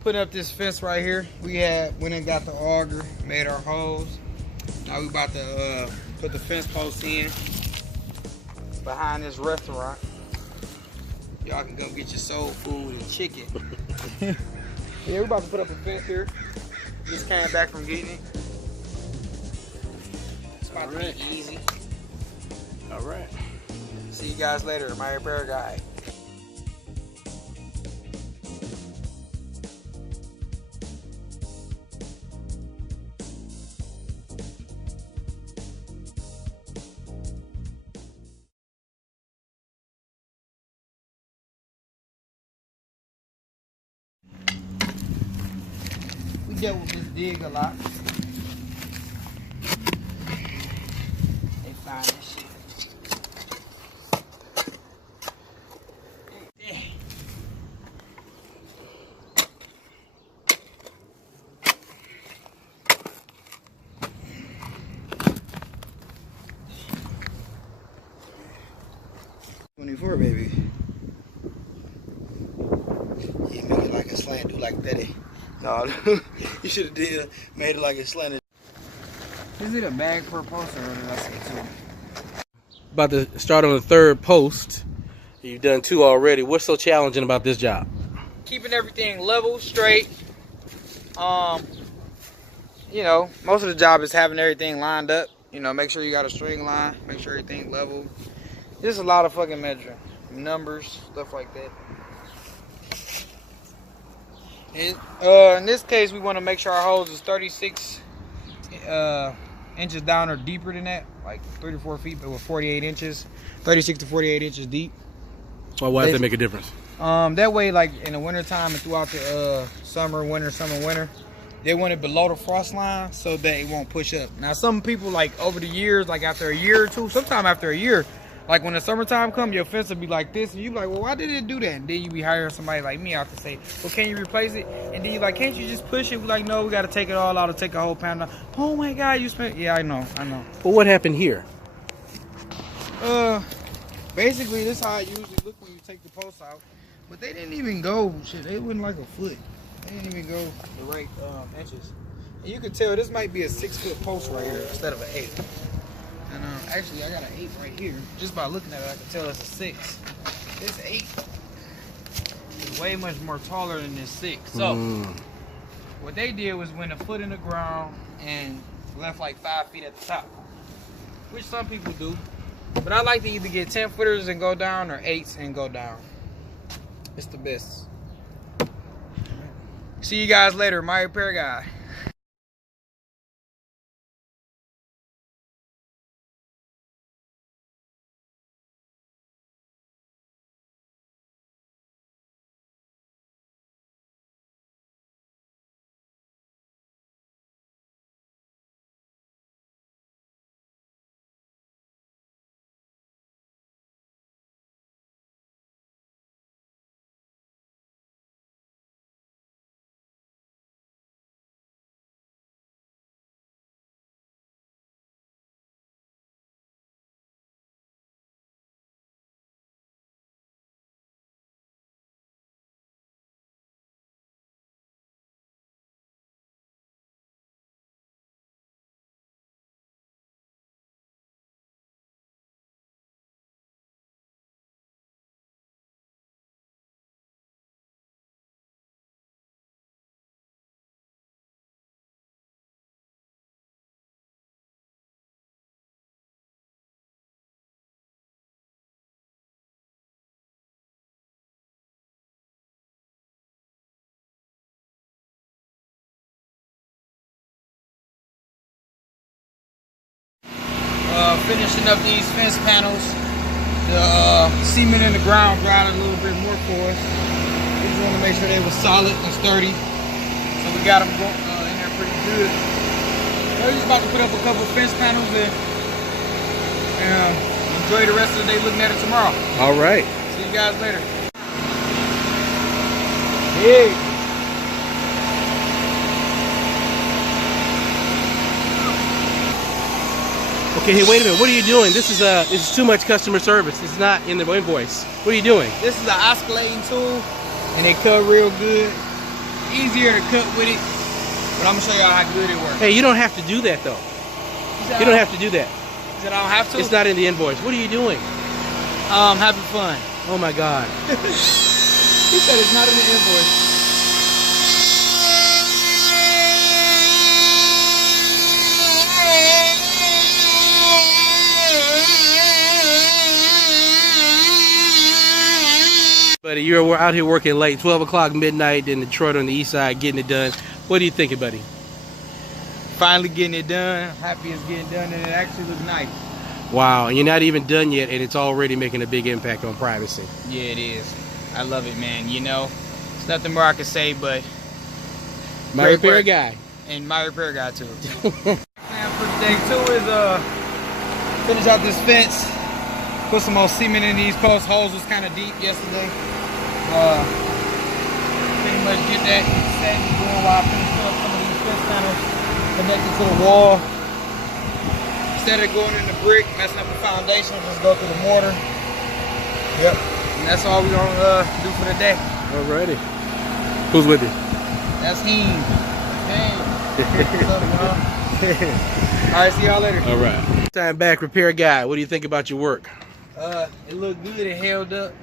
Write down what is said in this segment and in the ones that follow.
putting up this fence right here. We went and got the auger, made our holes. Now we about to put the fence posts in behind this restaurant. Y'all can go get your soul food and chicken. Yeah, we about to put up a fence here. Just came back from getting it. It's about to be easy. All right. See you guys later. My repair guy. We dealt with this dig a lot. They find this shit. Baby. Yeah, make it like a slant, do like that. No, you should have made it like a slanted. Is it a bag per post or did I say two? About to start on the third post. You've done two already. What's so challenging about this job? Keeping everything level, straight. You know, most of the job is having everything lined up. You know, make sure you got a string line, make sure everything level. There's a lot of fucking measuring. Numbers, stuff like that. And in this case, we want to make sure our hose is 36 inches down or deeper than that, like 34 feet, but with 48 inches, 36 to 48 inches deep. Well, why does that make a difference? That way, like in the winter time and throughout the summer, winter, they want it below the frost line so that it won't push up. Now, some people, like over the years, like after a year or two, sometime after a year, like when the summertime comes, your fence will be like this, and you be like, well, why did it do that? And then you be hiring somebody like me out to say, well, can you replace it? And then you like, can't you just push it? We're like, no, we got to take it all out and take a whole pound out. Oh my God, you spent, yeah, I know. Well, what happened here? Basically, this is how it usually look when you take the posts out. But they didn't even go, shit, they went like a foot. They didn't even go the right inches. And you can tell this might be a 6-foot post right here instead of an 8. And actually, I got an 8 right here. Just by looking at it, I can tell it's a 6. This 8 is way much more taller than this 6. So, what they did was went a foot in the ground and left like 5 feet at the top, which some people do. But I like to either get 10 footers and go down or 8s and go down. It's the best. See you guys later. My repair guy. Finishing up these fence panels. The cement in the ground dried a little bit more for us. We just want to make sure they were solid and sturdy. So we got them in there pretty good. We're just about to put up a couple fence panels and enjoy the rest of the day looking at it tomorrow. All right. See you guys later. Hey. Okay, hey, wait a minute. What are you doing? This is too much customer service. It's not in the invoice. What are you doing? This is an oscillating tool, and they cut real good. Easy easier to cook with it, but I'm gonna show y'all how good it works. Hey, you don't have to do that though. You don't have to do that. He said I don't have to? It's not in the invoice. What are you doing? Having fun. Oh my God. He said it's not in the invoice. Buddy, you're out here working late, 12 o'clock midnight in Detroit on the east side, getting it done. What do you think, buddy? Finally getting it done. Happy it's getting done, and it actually looks nice. Wow, and you're not even done yet, and it's already making a big impact on privacy. Yeah, it is. I love it, man. You know, there's nothing more I can say, but My repair guy. And my repair guy too. Man, for day 2 is finish out this fence. Put some more cement in these posts. Holes was kind of deep yesterday. Pretty much get that set going while I finish up some of these fence panels connected to the wall. Instead of going in the brick, messing up the foundation, just go through the mortar. Yep. And that's all we're gonna do for the day. Alrighty. Who's with you? That's him. Hey. What's up, y'all? Alright, see y'all later. Alright. Time back, repair guy. What do you think about your work? It looked good. It held up.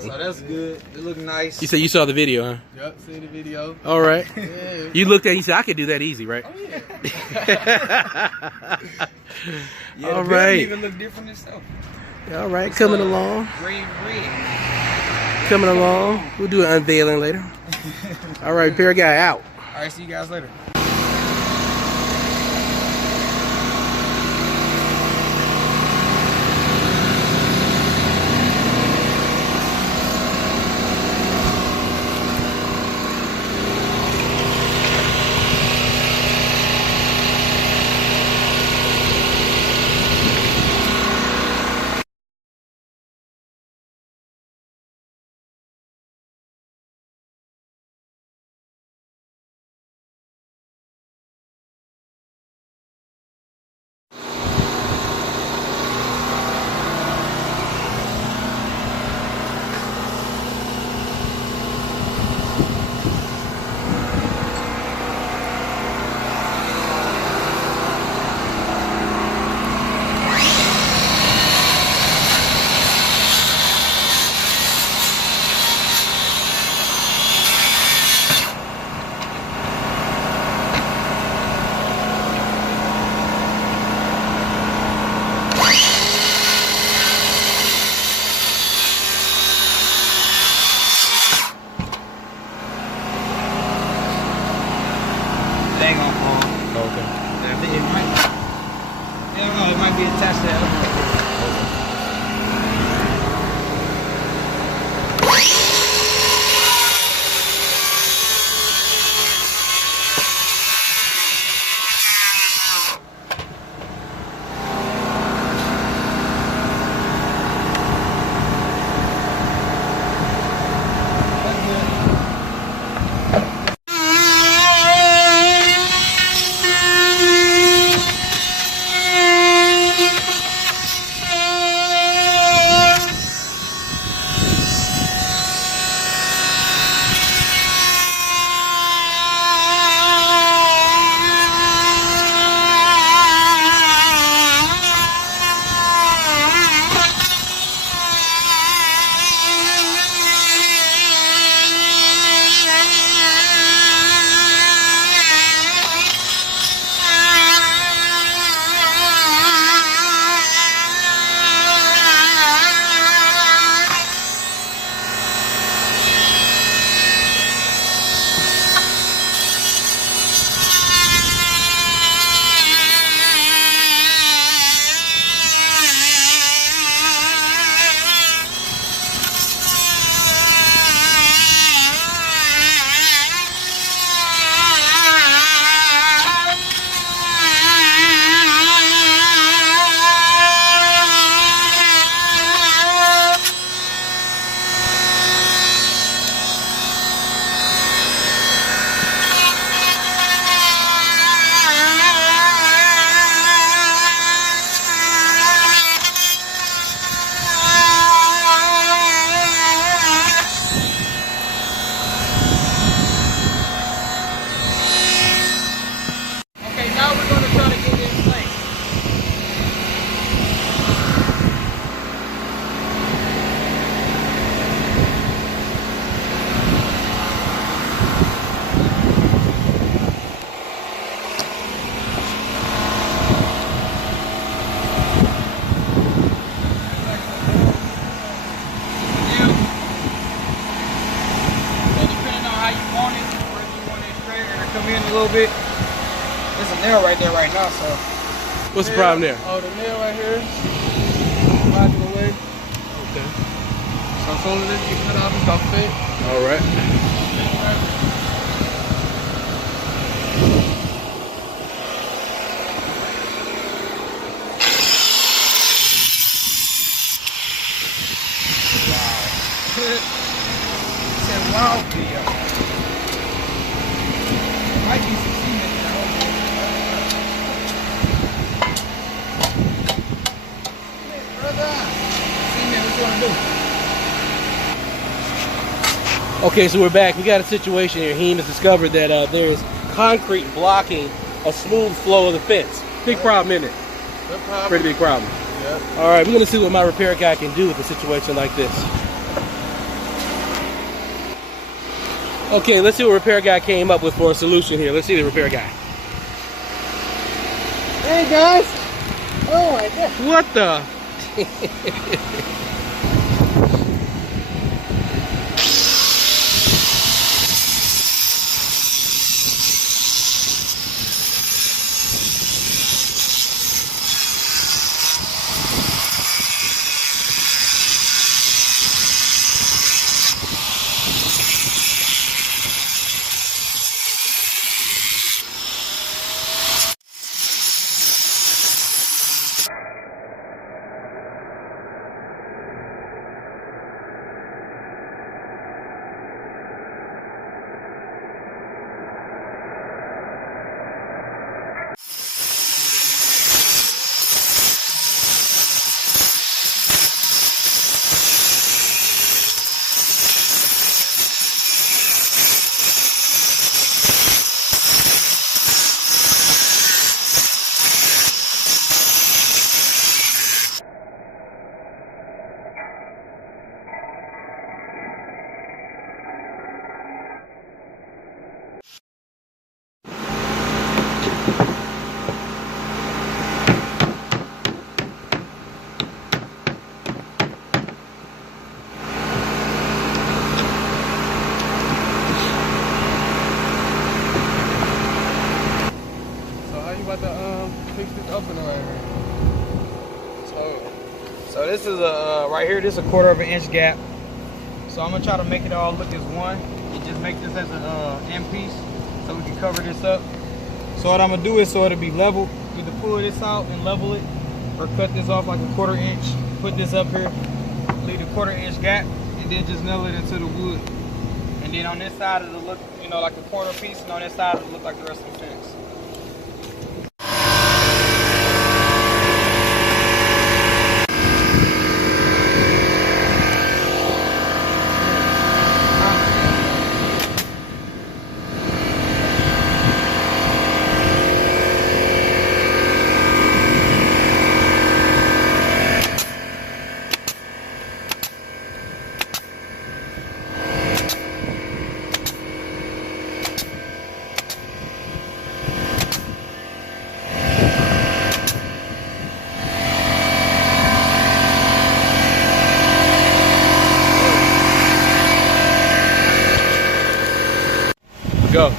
So that's good. It looked nice. You said you saw the video, huh? Yep, see the video. All right. Yeah. You looked at it, you said, I could do that easy, right? Oh, yeah. Yeah, all the right. even look different itself. All right, coming along. Red. Coming along. We'll do an unveiling later. All right, repair guy out. All right, see you guys later. It might be attached to that. come in a little bit. There's a nail right there right now, so. What's the problem there? Oh, the nail right here. Blocking the way. Okay. So as soon as this gets cut off, it's gonna fit. All right. Said wow video. Might be some cement in there. Brother, cement, what you wanna do? Okay, so we're back. We got a situation here. Heem has discovered that there's concrete blocking a smooth flow of the fence. Big problem, isn't it? Good problem. Pretty big problem. Yeah. All right, we're gonna see what my repair guy can do with a situation like this. Okay, let's see what repair guy came up with for a solution here. Let's see the repair guy. Hey guys. Oh my God. What the? Fix this opening right here. So this is a right here. This is a 1/4 inch gap. So I'm gonna try to make it all look as one and just make this as a end piece so we can cover this up. So what I'm gonna do is so it'll be level. Either pull this out and level it, or cut this off like a 1/4 inch. Put this up here, leave the 1/4 inch gap, and then just nail it into the wood. And then on this side it'll look, you know, like a corner piece, and on this side it'll look like the rest of the fence. Go.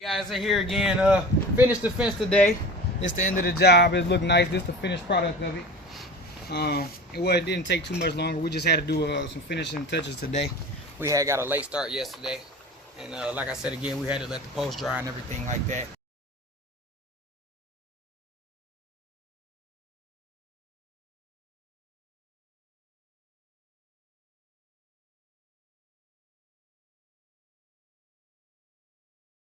Guys are here again. Finished the fence today. It's the end of the job. It looked nice. This is the finished product of it. It didn't take too much longer. We just had to do some finishing touches today. We had got a late start yesterday, and like I said again, we had to let the post dry and everything like that.